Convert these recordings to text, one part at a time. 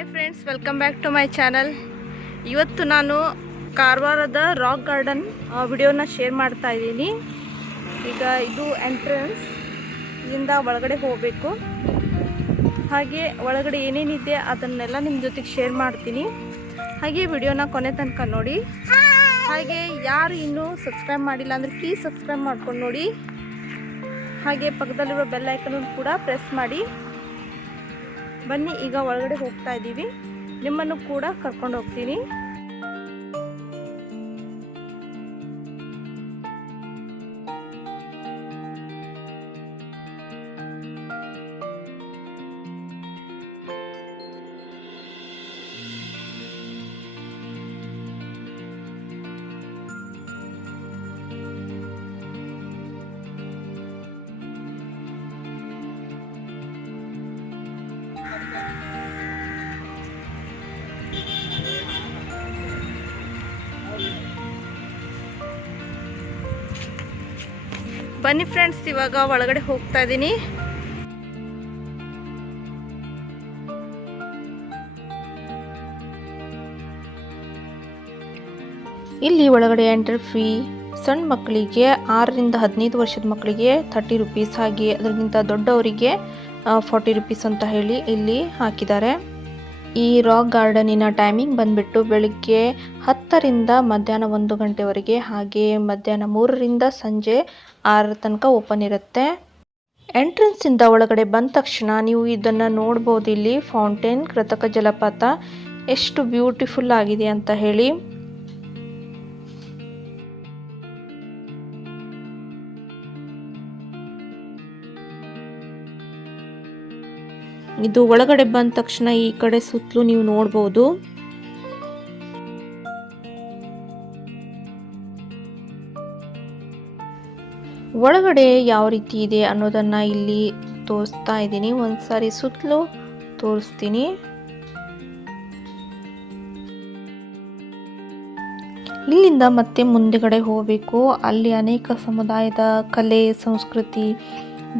Hi friends, welcome back to my channel. ಇವತ್ತು ನಾನು ಕಾರವಾರದ ರಾಕ್ ಗಾರ್ಡನ್ ವಿಡಿಯೋನ ಶೇರ್ ಮಾಡ್ತಾ ಇದ್ದೀನಿ. ಈಗ ಇದು ಎಂಟ್ರೆನ್ಸ್, ಇಲ್ಲಿಂದ ಒಳಗಡೆ ಹೋಗಬೇಕು. ಹಾಗೆ ಒಳಗಡೆ ಏನೇನಿದೆ ಅದನ್ನೆಲ್ಲ ನಿಮ್ಮ ಜೊತೆಗೆ ಶೇರ್ ಮಾಡ್ತೀನಿ. ಹಾಗೆ ವಿಡಿಯೋನ ಕೊನೆ ತನಕ ನೋಡಿ. ಹಾಗೆ ಯಾರು ಇನ್ನೂ ಸಬ್ಸ್ಕ್ರೈಬ್ ಮಾಡಿಲ್ಲ ಅಂದರೆ ಪ್ಲೀಸ್ ಸಬ್ಸ್ಕ್ರೈಬ್ ಮಾಡ್ಕೊಂಡು ನೋಡಿ. ಹಾಗೆ ಪಕ್ಕದಲ್ಲಿರೋ ಬೆಲ್ ಐಕನ್ ಕೂಡ ಪ್ರೆಸ್ ಮಾಡಿ. ಬನ್ನಿ, ಈಗ ಒಳಗಡೆ ಹೋಗ್ತಾ ಇದ್ದೀವಿ. ನಿಮ್ಮನ್ನು ಕೂಡ ಕರ್ಕೊಂಡು ಹೋಗ್ತೀನಿ. ಬನ್ನಿ ಫ್ರೆಂಡ್ಸ್, ಇವಾಗ ಒಳಗಡೆ ಹೋಗ್ತಾ ಇದ್ದೀನಿ. ಇಲ್ಲಿ ಒಳಗಡೆ ಎಂಟ್ರಿ ಫೀ ಸಣ್ಣ ಮಕ್ಕಳಿಗೆ 6 ರಿಂದ 15 ವರ್ಷದ ಮಕ್ಕಳಿಗೆ 30 ರೂಪೀಸ್, ಹಾಗೆ ಅದಕ್ಕಿಂತ ದೊಡ್ಡವರಿಗೆ 40 ರೂಪೀಸ್ ಅಂತ ಹೇಳಿ ಇಲ್ಲಿ ಹಾಕಿದ್ದಾರೆ. ಈ ರಾಕ್ ಗಾರ್ಡನಿನ ಟೈಮಿಂಗ್ ಬಂದ್ಬಿಟ್ಟು ಬೆಳಿಗ್ಗೆ 10 ರಿಂದ ಮಧ್ಯಾಹ್ನ 1 ಗಂಟೆವರೆಗೆ, ಹಾಗೆ ಮಧ್ಯಾಹ್ನ 3 ರಿಂದ ಸಂಜೆ 6 ತನಕ ಓಪನ್ ಇರುತ್ತೆ. ಎಂಟ್ರೆನ್ಸ್ ಇಂದ ಒಳಗಡೆ ಬಂದ ತಕ್ಷಣ ನೀವು ಇದನ್ನು ನೋಡ್ಬೋದು. ಇಲ್ಲಿ ಫೌಂಟೇನ್, ಕೃತಕ ಜಲಪಾತ ಎಷ್ಟು ಬ್ಯೂಟಿಫುಲ್ ಆಗಿದೆ ಅಂತ ಹೇಳಿ. ಇದು ಒಳಗಡೆ ಬಂದ ತಕ್ಷಣ ಈ ಕಡೆ ಸುತ್ತಲೂ ನೀವು ನೋಡ್ಬೋದು. ಒಳಗಡೆ ಯಾವ ರೀತಿ ಇದೆ ಅನ್ನೋದನ್ನ ಇಲ್ಲಿ ತೋರಿಸ್ತಾ ಇದ್ದೀನಿ. ಒಂದ್ಸಾರಿ ಸುತ್ತಲೂ ತೋರಿಸ್ತೀನಿ. ಇಲ್ಲಿಂದ ಮತ್ತೆ ಮುಂದೆಗಡೆ ಹೋಗಬೇಕು. ಅಲ್ಲಿ ಅನೇಕ ಸಮುದಾಯದ ಕಲೆ, ಸಂಸ್ಕೃತಿ,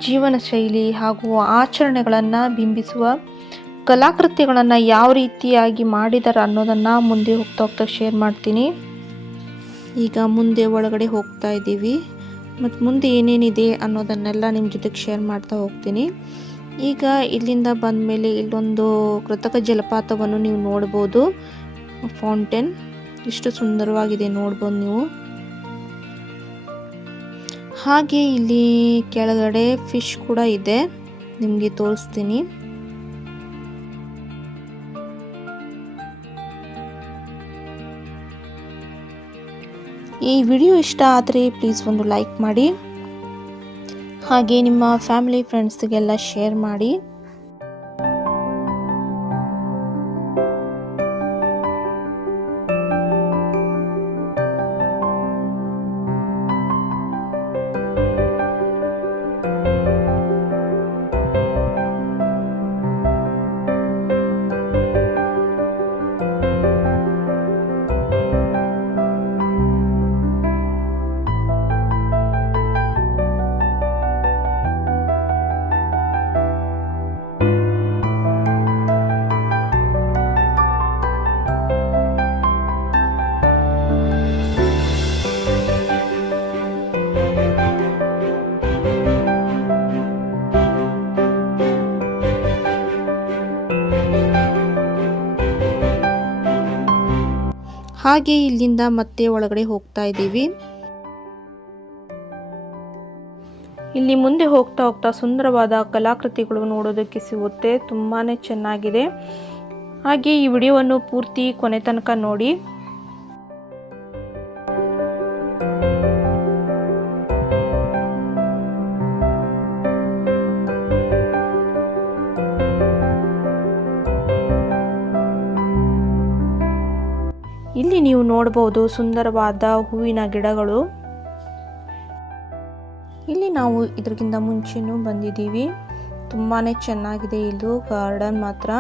ಜೀವನ ಶೈಲಿ ಹಾಗೂ ಆಚರಣೆಗಳನ್ನು ಬಿಂಬಿಸುವ ಕಲಾಕೃತಿಗಳನ್ನು ಯಾವ ರೀತಿಯಾಗಿ ಮಾಡಿದ್ದಾರೆ ಅನ್ನೋದನ್ನು ಮುಂದೆ ಹೋಗ್ತಾ ಶೇರ್ ಮಾಡ್ತೀನಿ. ಈಗ ಮುಂದೆ ಒಳಗಡೆ ಹೋಗ್ತಾ ಇದ್ದೀವಿ ಮತ್ತು ಮುಂದೆ ಏನೇನಿದೆ ಅನ್ನೋದನ್ನೆಲ್ಲ ನಿಮ್ಮ ಜೊತೆಗೆ ಶೇರ್ ಮಾಡ್ತಾ ಹೋಗ್ತೀನಿ. ಈಗ ಇಲ್ಲಿಂದ ಬಂದ ಮೇಲೆ ಇಲ್ಲೊಂದು ಕೃತಕ ಜಲಪಾತವನ್ನು ನೀವು ನೋಡ್ಬೋದು. ಫೌಂಟೇನ್ ಇಷ್ಟು ಸುಂದರವಾಗಿದೆ, ನೋಡ್ಬೋದು ನೀವು. ಹಾಗೆ ಇಲ್ಲಿ ಕೆಳಗಡೆ ಫಿಶ್ ಕೂಡ ಇದೆ, ನಿಮಗೆ ತೋರಿಸ್ತೀನಿ. ಈ ವಿಡಿಯೋ ಇಷ್ಟ ಆದರೆ ಪ್ಲೀಸ್ ಒಂದು ಲೈಕ್ ಮಾಡಿ, ಹಾಗೆ ನಿಮ್ಮ ಫ್ಯಾಮಿಲಿ ಫ್ರೆಂಡ್ಸ್ಗೆಲ್ಲ ಶೇರ್ ಮಾಡಿ. ಹಾಗೆ ಇಲ್ಲಿಂದ ಮತ್ತೆ ಒಳಗಡೆ ಹೋಗ್ತಾ ಇದ್ದೀವಿ. ಇಲ್ಲಿ ಮುಂದೆ ಹೋಗ್ತಾ ಸುಂದರವಾದ ಕಲಾಕೃತಿಗಳು ನೋಡೋದಕ್ಕೆ ಸಿಗುತ್ತೆ, ತುಂಬಾನೇ ಚೆನ್ನಾಗಿದೆ. ಹಾಗೆ ಈ ವಿಡಿಯೋವನ್ನು ಪೂರ್ತಿ ಕೊನೆ ತನಕ ನೋಡಿ. ಇಲ್ಲಿ ನೀವು ನೋಡಬಹುದು ಸುಂದರವಾದ ಹೂವಿನ ಗಿಡಗಳು. ಇಲ್ಲಿ ನಾವು ಇದಕ್ಕಿಂತ ಮುಂಚೆನೂ ಬಂದಿದ್ದೀವಿ, ತುಂಬಾನೇ ಚೆನ್ನಾಗಿದೆ ಇದು ಗಾರ್ಡನ್ ಮಾತ್ರ.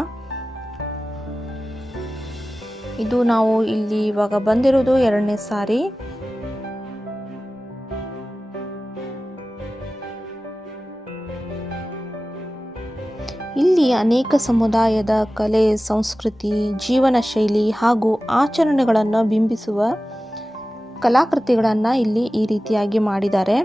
ಇದು ನಾವು ಇಲ್ಲಿ ಇವಾಗ ಬಂದಿರೋದು 2ನೇ ಸಾರಿ. ಇಲ್ಲಿ ಅನೇಕ ಸಮುದಾಯದ ಕಲೆ, ಸಂಸ್ಕೃತಿ, ಜೀವನ ಶೈಲಿ ಹಾಗೂ ಆಚರಣೆಗಳನ್ನು ಬಿಂಬಿಸುವ ಕಲಾಕೃತಿಗಳನ್ನು ಇಲ್ಲಿ ಈ ರೀತಿಯಾಗಿ ಮಾಡಿದ್ದಾರೆ.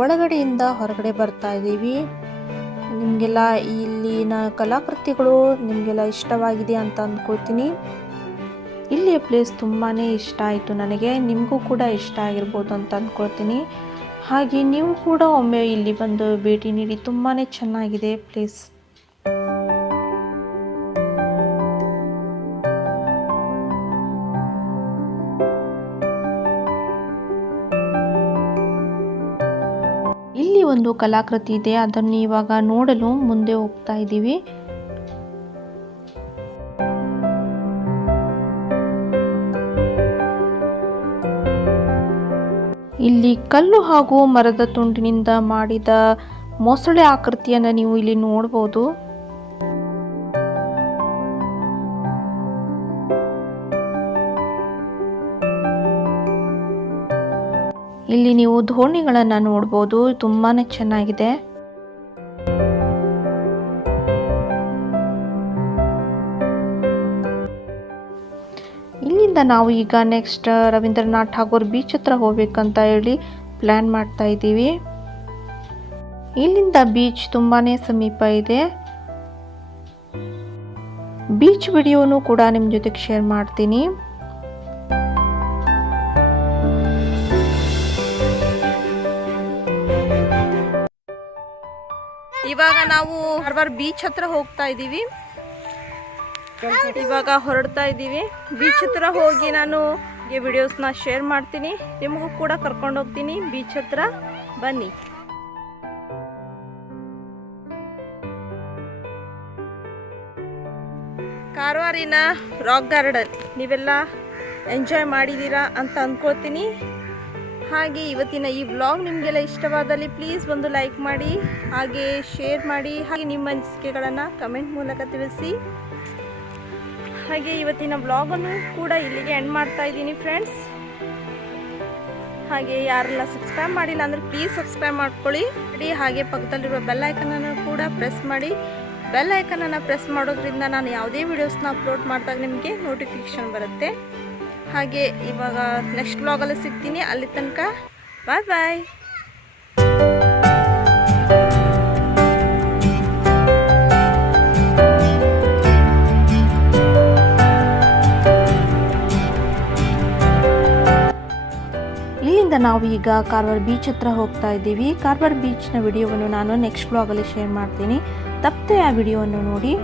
ಒಳಗಡೆಯಿಂದ ಹೊರಗಡೆ ಬರ್ತಾ ಇದ್ದೀವಿ. ನಿಮಗೆಲ್ಲ ಇಲ್ಲಿನ ಕಲಾಕೃತಿಗಳು ನಿಮಗೆಲ್ಲ ಇಷ್ಟವಾಗಿದೆ ಅಂತ ಅಂದ್ಕೊಳ್ತೀನಿ. ಇಲ್ಲಿಯ ಪ್ಲೇಸ್ ತುಂಬಾ ಇಷ್ಟ ಆಯಿತು ನನಗೆ, ನಿಮಗೂ ಕೂಡ ಇಷ್ಟ ಆಗಿರ್ಬೋದು ಅಂತ ಅಂದ್ಕೊಳ್ತೀನಿ. ಹಾಗೆ ನೀವು ಕೂಡ ಒಮ್ಮೆ ಇಲ್ಲಿ ಬಂದು ಭೇಟಿ ನೀಡಿ, ತುಂಬಾ ಚೆನ್ನಾಗಿದೆ ಪ್ಲೇಸ್. ಇಲ್ಲಿ ಒಂದು ಕಲಾಕೃತಿ ಇದೆ, ಅದನ್ನು ಇವಾಗ ನೋಡಲು ಮುಂದೆ ಹೋಗ್ತಾ ಇದ್ದೀವಿ. ಇಲ್ಲಿ ಕಲ್ಲು ಹಾಗೂ ಮರದ ತುಂಡಿನಿಂದ ಮಾಡಿದ ಮೊಸಳೆ ಆಕೃತಿಯನ್ನು ನೀವು ಇಲ್ಲಿ ನೋಡಬಹುದು. ಇಲ್ಲಿ ನೀವು ದೋಣಿಗಳನ್ನು ನೋಡಬಹುದು, ತುಂಬಾನೇ ಚೆನ್ನಾಗಿದೆ. ಇಲ್ಲಿಂದ ನಾವು ಈಗ ನೆಕ್ಸ್ಟ್ ರವೀಂದ್ರನಾಥ್ ಠಾಗೋರ್ ಬೀಚ್ ಹತ್ರ ಹೋಗ್ಬೇಕಂತ ಹೇಳಿ ಪ್ಲಾನ್ ಮಾಡ್ತಾ ಇದ್ದೀವಿ. ಇಲ್ಲಿಂದ ಬೀಚ್ ತುಂಬಾನೇ ಸಮೀಪ ಇದೆ. ಬೀಚ್ ವಿಡಿಯೋನು ಕೂಡ ನಿಮ್ಮ ಜೊತೆಗೆ ಶೇರ್ ಮಾಡ್ತೀನಿ. ಇವಾಗ ನಾವು ಕಾರ್ವಾರ್ ಬೀಚ್ ಹತ್ರ ಹೋಗ್ತಾ ಇದ್ದೀವಿ. ಇವಾಗ ಹೊರಡ್ತಾ ಇದ್ದೀವಿ. ಬೀಚ್ ಹತ್ರ ಹೋಗಿ ನಾನು ವಿಡಿಯೋಸ್ನ ಶೇರ್ ಮಾಡ್ತೀನಿ, ನಿಮಗೂ ಕೂಡ ಕರ್ಕೊಂಡು ಹೋಗ್ತೀನಿ. ಬೀಚ್ ಹತ್ರ ಬನ್ನಿ. ಕಾರವಾರಿನ ರಾಕ್ ಗಾರ್ಡನ್ ನೀವೆಲ್ಲ ಎಂಜಾಯ್ ಮಾಡಿದ್ದೀರಾ ಅಂತ ಅಂದ್ಕೊಳ್ತೀನಿ. ಹಾಗೆ ಇವತ್ತಿನ ಈ ವ್ಲಾಗ್ ನಿಮಗೆಲ್ಲ ಇಷ್ಟವಾದಲ್ಲಿ ಪ್ಲೀಸ್ ಒಂದು ಲೈಕ್ ಮಾಡಿ, ಹಾಗೆ ಶೇರ್ ಮಾಡಿ, ಹಾಗೆ ನಿಮ್ಮ ಅನಿಸಿಕೆಗಳನ್ನು ಕಮೆಂಟ್ ಮೂಲಕ ತಿಳಿಸಿ. ಹಾಗೆ ಇವತ್ತಿನ ವ್ಲಾಗನ್ನು ಕೂಡ ಇಲ್ಲಿಗೆ ಎಂಡ್ ಮಾಡ್ತಾ ಇದ್ದೀನಿ ಫ್ರೆಂಡ್ಸ್. ಹಾಗೆ ಯಾರೆಲ್ಲ ಸಬ್ಸ್ಕ್ರೈಬ್ ಮಾಡಿಲ್ಲ ಅಂದರೆ ಪ್ಲೀಸ್ ಸಬ್ಸ್ಕ್ರೈಬ್ ಮಾಡ್ಕೊಳ್ಳಿ. ಹಾಗೆ ಪಕ್ಕದಲ್ಲಿರುವ ಬೆಲ್ ಐಕನನ್ನು ಕೂಡ ಪ್ರೆಸ್ ಮಾಡಿ. ಬೆಲ್ ಐಕನನ್ನು ಪ್ರೆಸ್ ಮಾಡೋದ್ರಿಂದ ನಾನು ಯಾವುದೇ ವಿಡಿಯೋಸ್ನ ಅಪ್ಲೋಡ್ ಮಾಡಿದಾಗ ನಿಮಗೆ ನೋಟಿಫಿಕೇಷನ್ ಬರುತ್ತೆ. ಹಾಗೆ ಇವಾಗ ನೆಕ್ಸ್ಟ್ ವ್ಲಾಗಲ್ಲಿ ಸಿಗ್ತೀನಿ. ಅಲ್ಲಿ ತನಕ ಬಾಯ್ ಬಾಯ್. ಇಲ್ಲಿಂದ ನಾವು ಈಗ ಕಾರ್ವಾರ್ ಬೀಚ್ ಹತ್ರ ಹೋಗ್ತಾ ಇದ್ದೀವಿ. ಕಾರ್ವಾರ್ ಬೀಚ್ನ ವಿಡಿಯೋವನ್ನು ನಾನು ನೆಕ್ಸ್ಟ್ ವ್ಲಾಗಲ್ಲಿ ಶೇರ್ ಮಾಡ್ತೀನಿ. ತಪ್ಪದೆ ಆ ವಿಡಿಯೋವನ್ನು ನೋಡಿ.